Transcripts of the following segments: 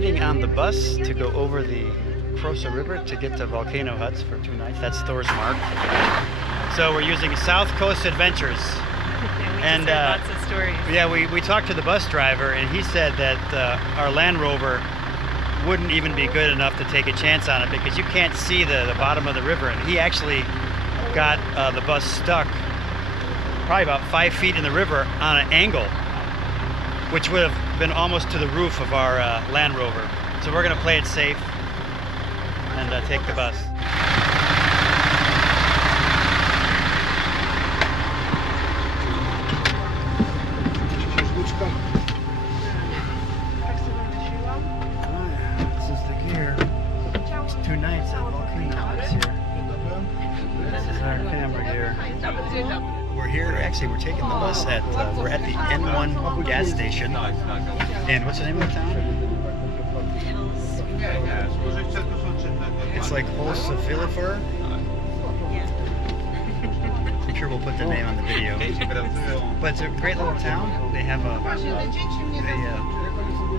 getting on the bus to go over the Crosa River to get to Volcano Huts for 2 nights. That's Thorsmork. So we're using South Coast Adventures. And lots of stories. Yeah, we talked to the bus driver, and he said that our Land Rover wouldn't even be good enough to take a chance on it because you can't see the bottom of the river. And he actually got the bus stuck probably about 5 feet in the river on an angle, which would have been almost to the roof of our Land Rover. So we're going to play it safe and take the bus. This is the gear. It's 2 nights at Volcano Huts here. This is our camera gear. We're here, actually we're taking the bus at, we're at the N1 gas station. And what's the name of the town? It's like Holsefilifur. I'm sure we'll put the name on the video. But it's a great little town. They have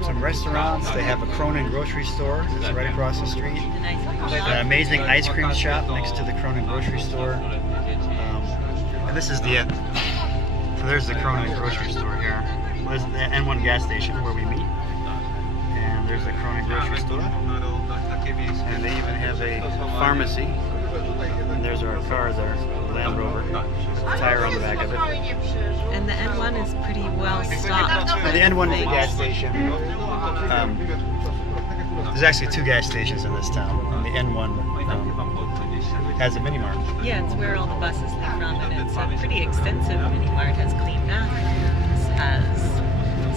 some restaurants. They have a Cronin grocery store that's right across the street. An amazing ice cream shop next to the Cronin grocery store. And this is the so there's the Cronin grocery store here. There's the N1 gas station where we meet. And there's the Cronin grocery store. And they even have a pharmacy. And there's our car there, the Land Rover. Tire on the back of it. And the N1 is pretty well stocked. The N1 is a gas station. There's actually 2 gas stations in this town. And the N1 has a mini mart. Yeah, it's where all the buses leave from, and it's a pretty extensive mini mart. It has clean napkins, has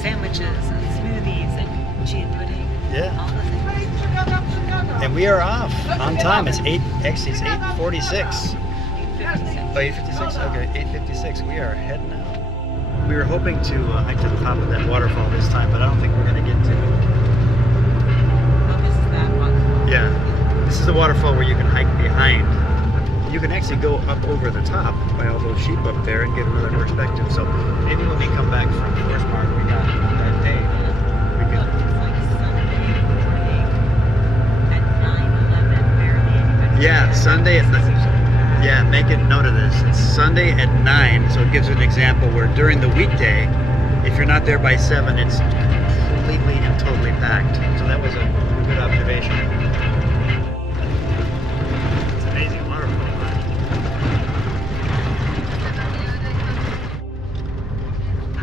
sandwiches and smoothies and chia pudding. Yeah. All the things. And we are off on time. It's 8:46. 8:56. Oh, 8:56? Okay, 8:56. We are heading out. We were hoping to hike to the top of that waterfall this time, but I don't think we're going to get to it. Oh, this is that waterfall. Yeah. This is the waterfall where you can hike behind. You can actually go up over the top by all those sheep up there and get another perspective. So maybe when we come back from Thorsmork, we got that day. We could. It's like Sunday morning at 9:11, barely anybody. Yeah, Sunday at 9. Yeah, make a note of this. It's Sunday at 9, so it gives you an example where during the weekday, if you're not there by 7, it's completely and totally packed. So that was a good observation. It's amazing waterfall.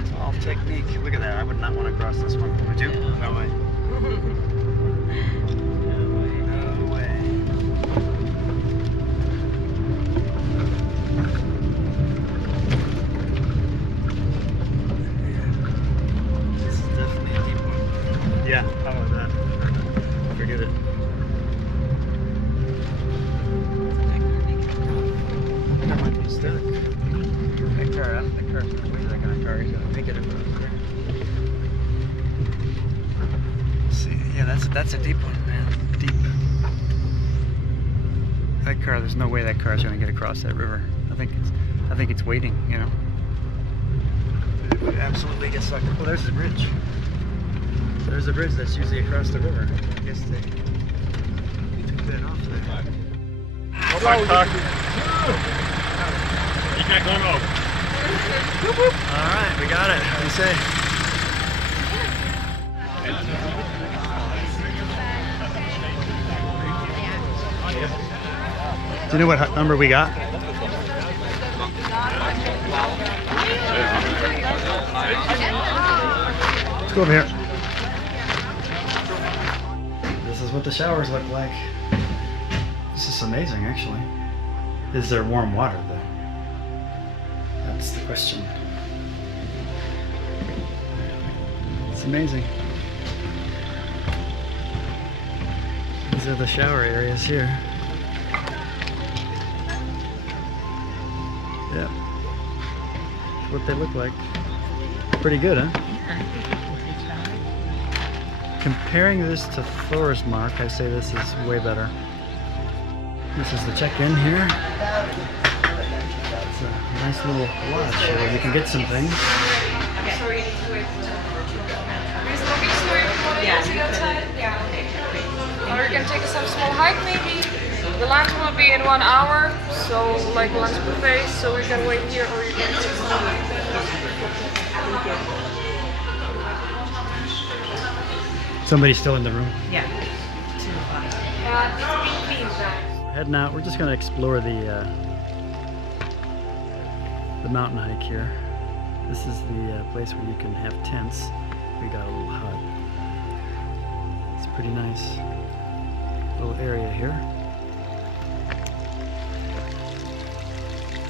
It's all technique. Look at that. I would not want to cross this one. Would you? No way. No way. Yeah, how about that? Forget it. That might be stuck. That car, I don't think car's gonna wait that kind of car. He's gonna make it over there. Let's see. Yeah, that's a deep one, man. Deep. That car, there's no way that car's gonna get across that river. I think it's waiting, you know. It would absolutely get stuck. Oh, there's the bridge. There's a bridge that's usually across the river. I guess they took that off there. You can't go over. Alright, we got it. What do you say? Do you know what number we got? Let's go over here. This is what the showers look like. This is amazing, actually. Is there warm water, though? That's the question. It's amazing. These are the shower areas here. Yeah. That's what they look like. Pretty good, huh? Comparing this to Thorsmork, I say this is way better. This is the check-in here. It's a nice little lodge where you can get some things. Okay. So you need to wait for 10 minutes. There's a looking store if you want to Yeah, use it you put outside. it- Yeah. Okay, great. Or you can take some small hike maybe. The lunch will be in 1 hour, so like lunch buffet, so we can wait here or you can take some hike. Somebody's still in the room. Yeah. 2 o'clock. It's been cleaned now. We're heading out. We're just gonna explore the mountain hike here. This is the place where you can have tents. We got a little hut. It's a pretty nice little area here.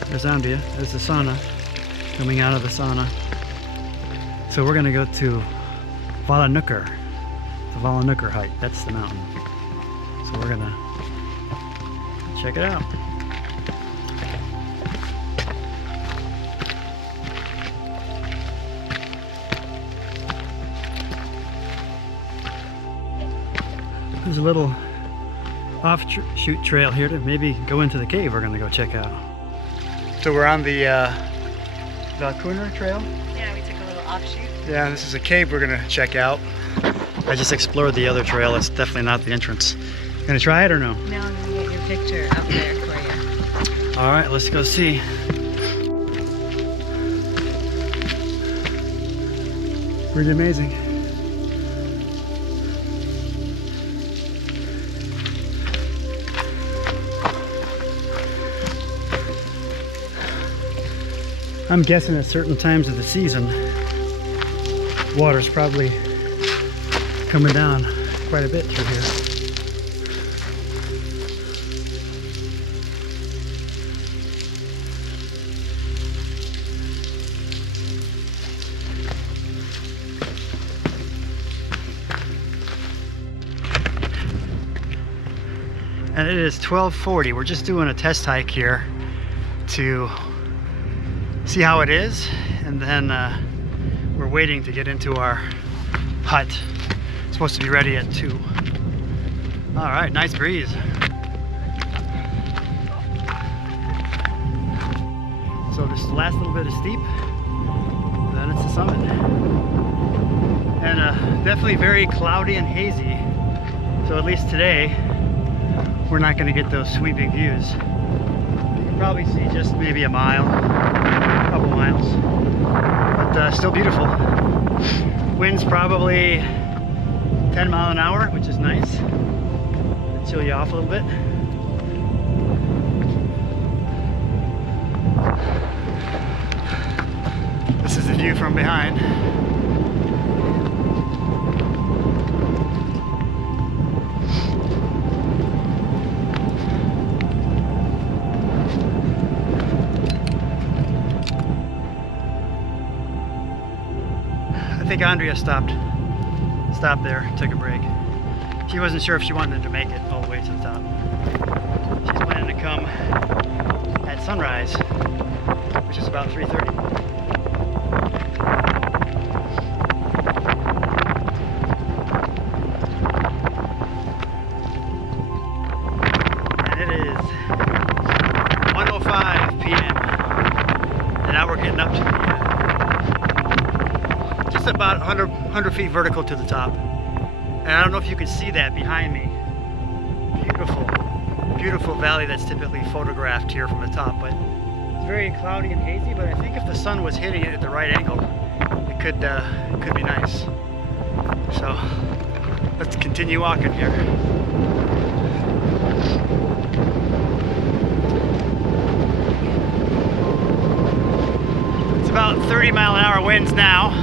There's Andrea. There's the sauna. Coming out of the sauna. So we're gonna go to Valahnjúkur. The Valahnjúkur hike. That's the mountain. So we're gonna check it out. There's a little offshoot trail here to maybe go into the cave we're gonna go check out. So we're on the Valahnjúkur trail. Yeah, we took a little offshoot. Yeah, this is a cave we're gonna check out. I just explored the other trail. It's definitely not the entrance. Gonna try it or no? Now I'm gonna get your picture up there for you. All right, let's go see. Pretty amazing. I'm guessing at certain times of the season, water's probably coming down quite a bit through here. And it is 12:40. We're just doing a test hike here to see how it is, and then we're waiting to get into our hut. It's supposed to be ready at 2. All right, nice breeze. So this last little bit is steep, then it's the summit. And definitely very cloudy and hazy. So at least today, we're not gonna get those sweeping views. You can probably see just maybe a mile, couple miles, but still beautiful. Wind's probably 10 miles an hour, which is nice. It'll chill you off a little bit. This is the view from behind. I think Andrea stopped there, took a break. She wasn't sure if she wanted to make it all the way to the top. She's planning to come at sunrise, which is about 3:30. And it is 1:05 p.m. and now we're getting up to just about 100 feet vertical to the top. And I don't know if you can see that behind me. Beautiful, beautiful valley that's typically photographed here from the top, but it's very cloudy and hazy, but I think if the sun was hitting it at the right angle, it could be nice. So let's continue walking here. It's about 30-mile-an-hour winds now.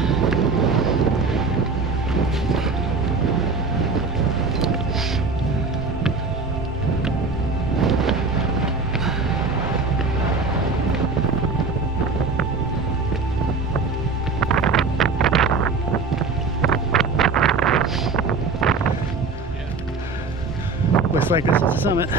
Looks like this is the summit.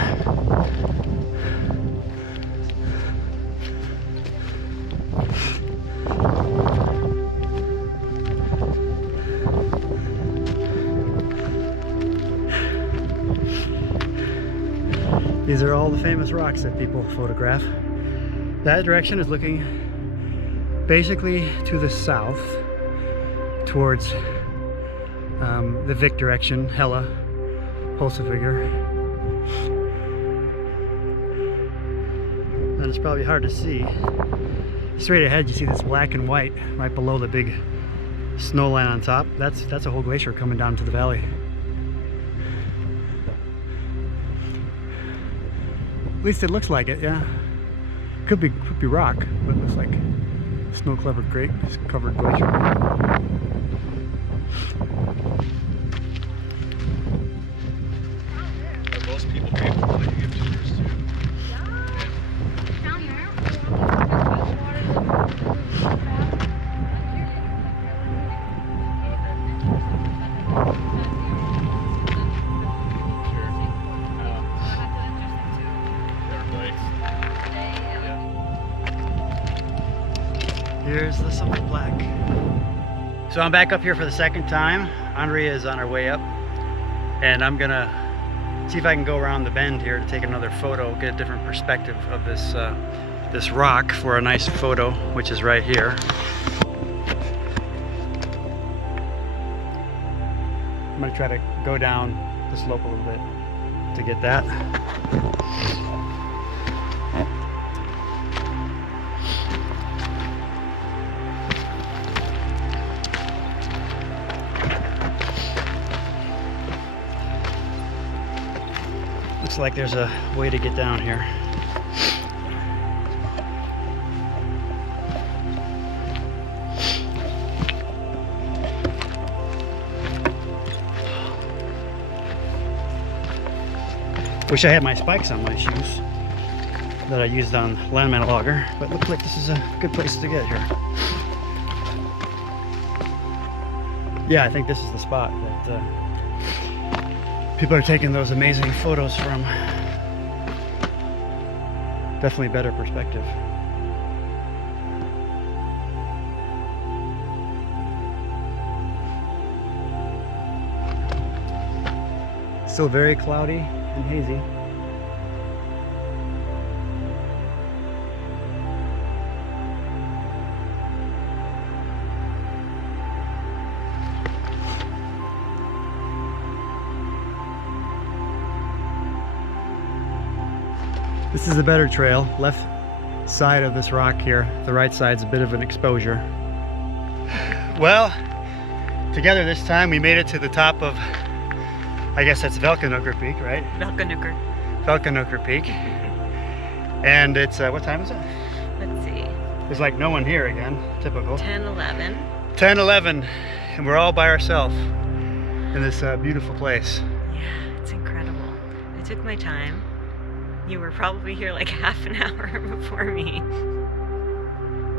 These are all the famous rocks that people photograph. That direction is looking basically to the south. towards the Vic direction, Hella, Pulsefigure. And it's probably hard to see. Straight ahead you see this black and white right below the big snow line on top. That's a whole glacier coming down to the valley. At least it looks like it, yeah. Could be rock, but it looks like snow-covered glacier. Most people be able to give tours too. Here's the summit black. So I'm back up here for the second time. Andrea is on her way up, and I'm gonna see if I can go around the bend here to take another photo, get a different perspective of this this rock for a nice photo, which is right here. I'm gonna try to go down the slope a little bit to get that. Looks like there's a way to get down here. Wish I had my spikes on my shoes that I used on Landman Logger, but looks like this is a good place to get here. Yeah, I think this is the spot that people are taking those amazing photos from. Definitely better perspective. Still very cloudy and hazy. This is a better trail, left side of this rock here. The right side's a bit of an exposure. Well, together this time we made it to the top of, I guess that's Valahnjúkur Peak, right? Valahnjúkur Peak. And it's, what time is it? Let's see. There's like no one here again, typical. 10:11. 10:11, and we're all by ourselves in this beautiful place. Yeah, it's incredible. I took my time. You were probably here like half an hour before me.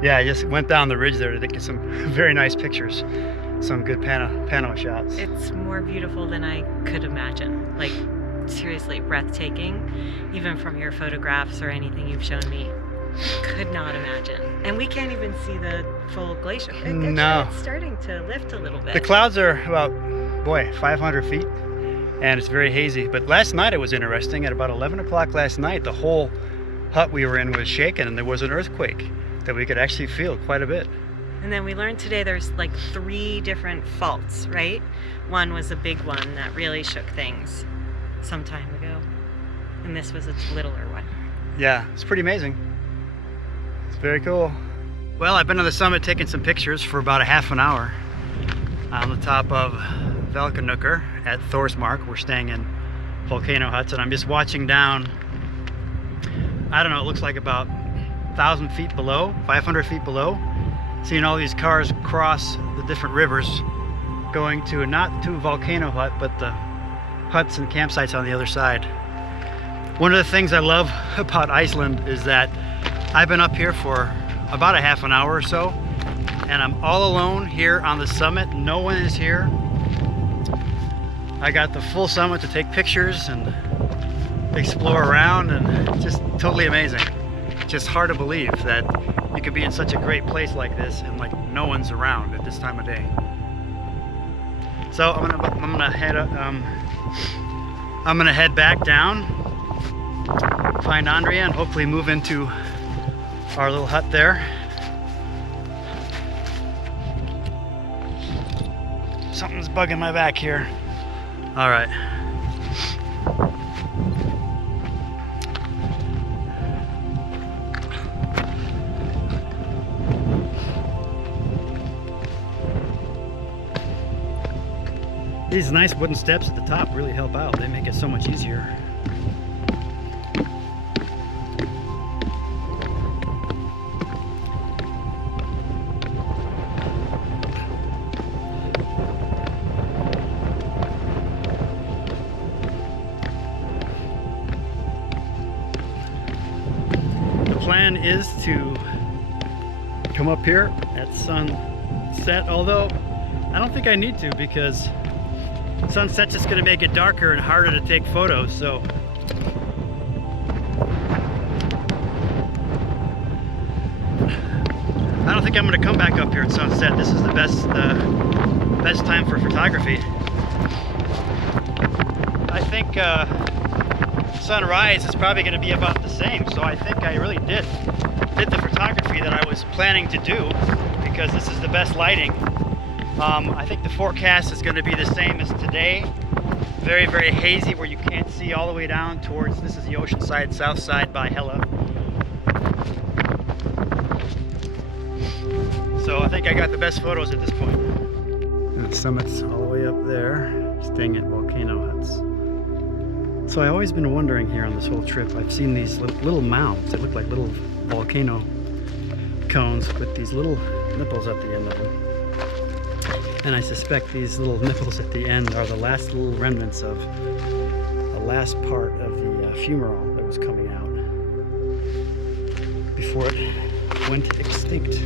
Yeah, I just went down the ridge there to get some very nice pictures. Some good pano shots. It's more beautiful than I could imagine. Like, seriously, breathtaking. Even from your photographs or anything you've shown me. Could not imagine. And we can't even see the full glacier. No. It's starting to lift a little bit. The clouds are about, boy, 500 feet. And it's very hazy. But last night it was interesting. At about 11 o'clock last night, the whole hut we were in was shaking, and there was an earthquake that we could actually feel quite a bit. And then we learned today there's like 3 different faults, right? One was a big one that really shook things some time ago. And this was a littler one. Yeah, it's pretty amazing. It's very cool. Well, I've been on the summit taking some pictures for about a half an hour on the top of Valahnjúkur at Thorsmork. We're staying in volcano huts, and I'm just watching down, I don't know, it looks like about 1,000 feet below, 500 feet below, seeing all these cars cross the different rivers going to not to a volcano hut, but the huts and campsites on the other side. One of the things I love about Iceland is that I've been up here for about a half an hour or so, and I'm all alone here on the summit. No one is here. I got the full summit to take pictures and explore around, and it's just totally amazing. It's just hard to believe that you could be in such a great place like this and like no one's around at this time of day. So I'm gonna head back down, find Andrea, and hopefully move into our little hut there. something's bugging my back here. All right. These nice wooden steps at the top really help out. They make it so much easier. The plan is to come up here at sunset, although I don't think I need to because sunset's just going to make it darker and harder to take photos, so I don't think I'm going to come back up here at sunset. This is the best time for photography. I think sunrise is probably going to be about the same, so I think I really did the photography that I was planning to do because this is the best lighting. I think the forecast is going to be the same as today. Very, very hazy where you can't see all the way down towards, this is the ocean side, south side by Hella. So I think I got the best photos at this point. And the summit's all the way up there, staying at volcano huts. So I've always been wondering here on this whole trip, I've seen these little mounds that look like little volcano cones with these little nipples at the end of them. And I suspect these little nipples at the end are the last little remnants of the last part of the fumarole that was coming out before it went extinct.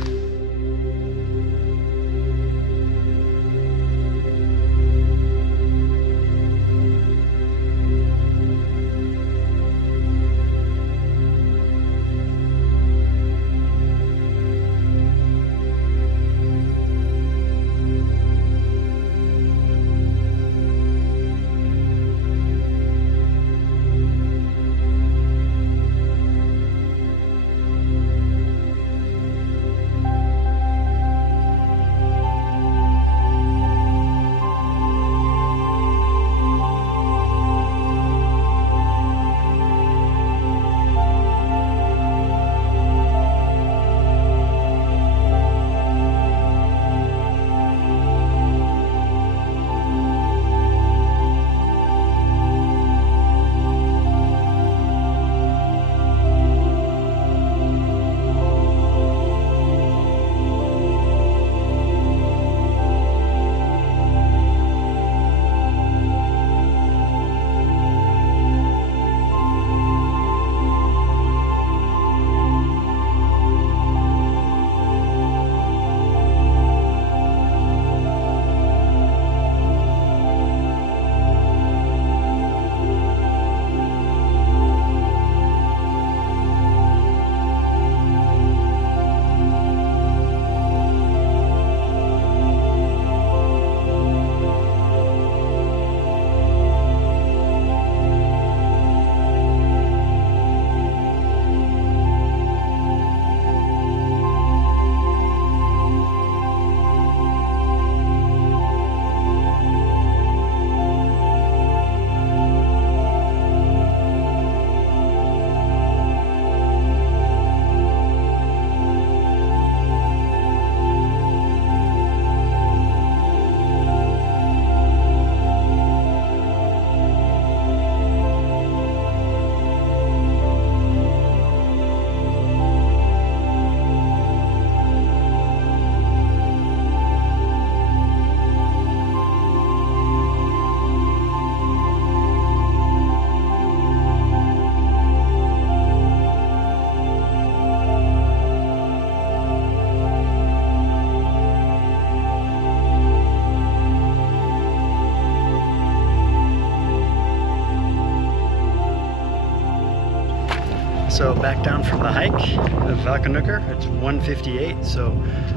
So back down from the hike of Valahnjúkur, it's 1:58, so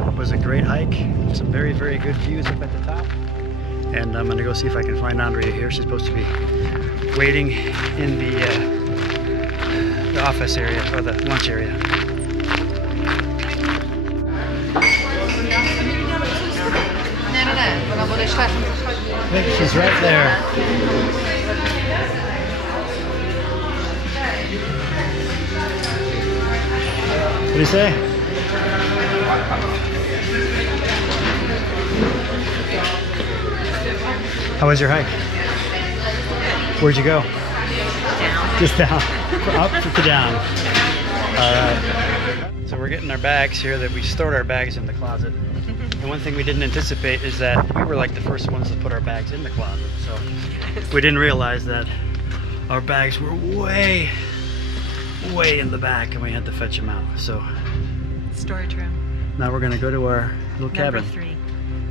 it was a great hike. Some very, very good views up at the top. And I'm gonna go see if I can find Andrea here. She's supposed to be waiting in the office area, or the lunch area. Ne, una bodega right there. What do you say? How was your hike? Where'd you go? Down. Just down. Up to down. Alright. So we're getting our bags here that we stored our bags in the closet. And one thing we didn't anticipate is that we were like the first ones to put our bags in the closet. So we didn't realize that our bags were way in the back and we had to fetch them out. So Storage room. now we're gonna go to our little cabin. Number 3.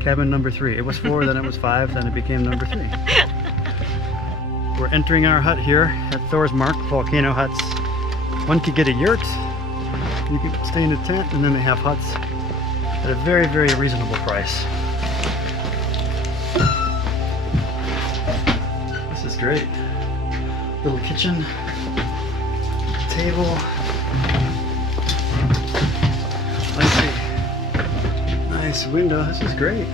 Cabin number 3. It was 4, then it was 5, then it became number 3. We're entering our hut here at Thorsmork, volcano huts. One could get a yurt, you could stay in a tent, and then they have huts at a very, very reasonable price. This is great. Little kitchen, table. Let's see. Nice window. This is great.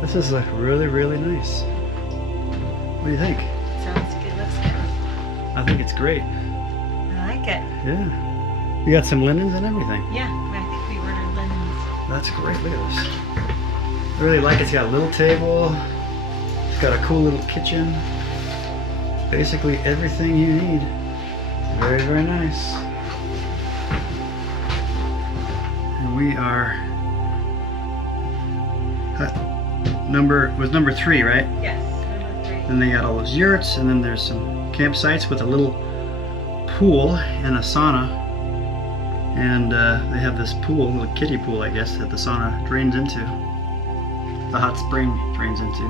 This is really, really nice. What do you think? Sounds good. Looks good. I think it's great. I like it. Yeah. You got some linens and everything. Yeah, I think we ordered linens. That's great. Look at this. I really like it. It's got a little table. It's got a cool little kitchen. Basically everything you need. Very, very nice. And we are number 3, right? Yes, number 3. Then they got all those yurts, and then there's some campsites with a little pool and a sauna. And they have this pool, a little kiddie pool, I guess, that the sauna drains into. The hot spring drains into.